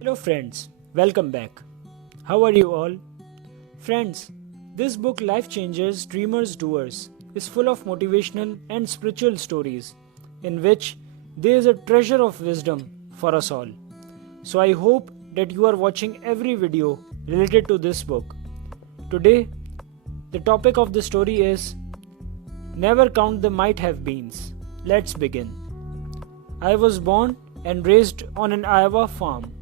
Hello friends, welcome back. How are you all? Friends, this book Life Changers, Dreamers Doers is full of motivational and spiritual stories in which there is a treasure of wisdom for us all. So I hope that you are watching every video related to this book. Today, the topic of the story is Never Count the Might Have Beens. Let's begin. I was born and raised on an Iowa farm.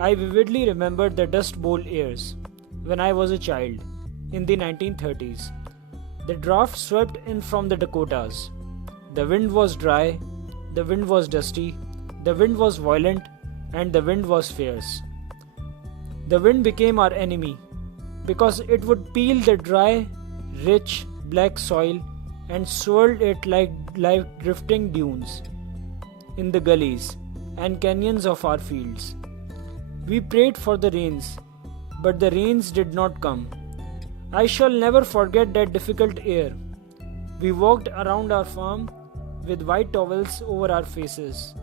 I vividly remember the Dust Bowl years when I was a child in the 1930s. The draft swept in from the Dakotas. The wind was dry, the wind was dusty, the wind was violent, and the wind was fierce. The wind became our enemy because it would peel the dry, rich, black soil and swirl it like drifting dunes in the gullies and canyons of our fields. We prayed for the rains, but the rains did not come. I shall never forget that difficult year. We walked around our farm with white towels over our faces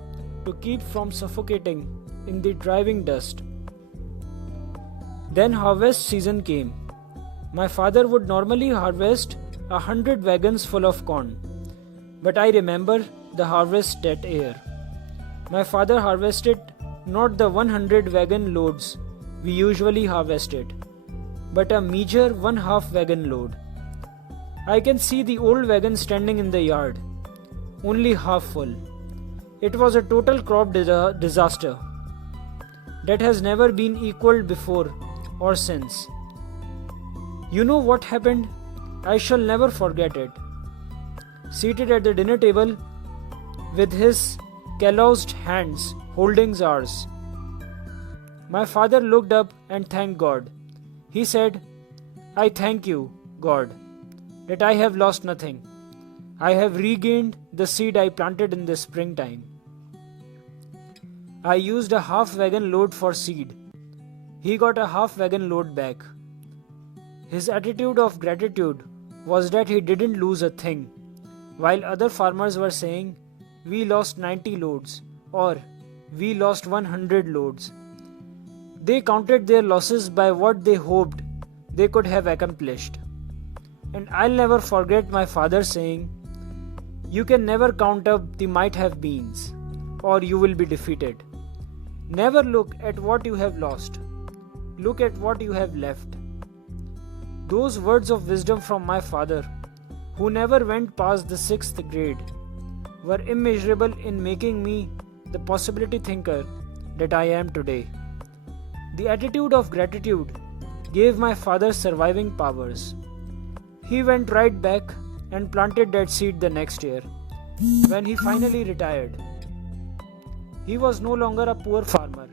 to keep from suffocating in the driving dust. Then harvest season came. My father would normally harvest 100 wagons full of corn, but I remember the harvest that year. My father harvested not the 100 wagon loads we usually harvested, but a meager 1/2 wagon load. I can see the old wagon standing in the yard, only half full. It was a total crop disaster that has never been equaled before or since. You know what happened? I shall never forget it. Seated at the dinner table with his calloused hands holding ours, my father looked up and thanked God. He said, "I thank you, God, that I have lost nothing. I have regained the seed I planted in the springtime. I used a half wagon load for seed. He got a half wagon load back." His attitude of gratitude was that he didn't lose a thing, while other farmers were saying, "We lost 90 loads," or "We lost 100 loads." They counted their losses by what they hoped they could have accomplished. And I'll never forget my father saying, "You can never count up the might have beens, or you will be defeated. Never look at what you have lost. Look at what you have left." Those words of wisdom from my father, who never went past the 6th grade, were immeasurable in making me the possibility thinker that I am today. The attitude of gratitude gave my father surviving powers. He went right back and planted that seed the next year, when he finally retired. He was no longer a poor farmer.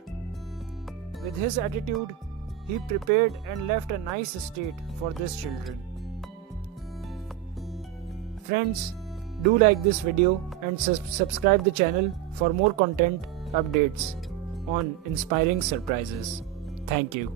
With his attitude, he prepared and left a nice estate for his children. Friends, do like this video and subscribe the channel for more content updates on inspiring surprises. Thank you.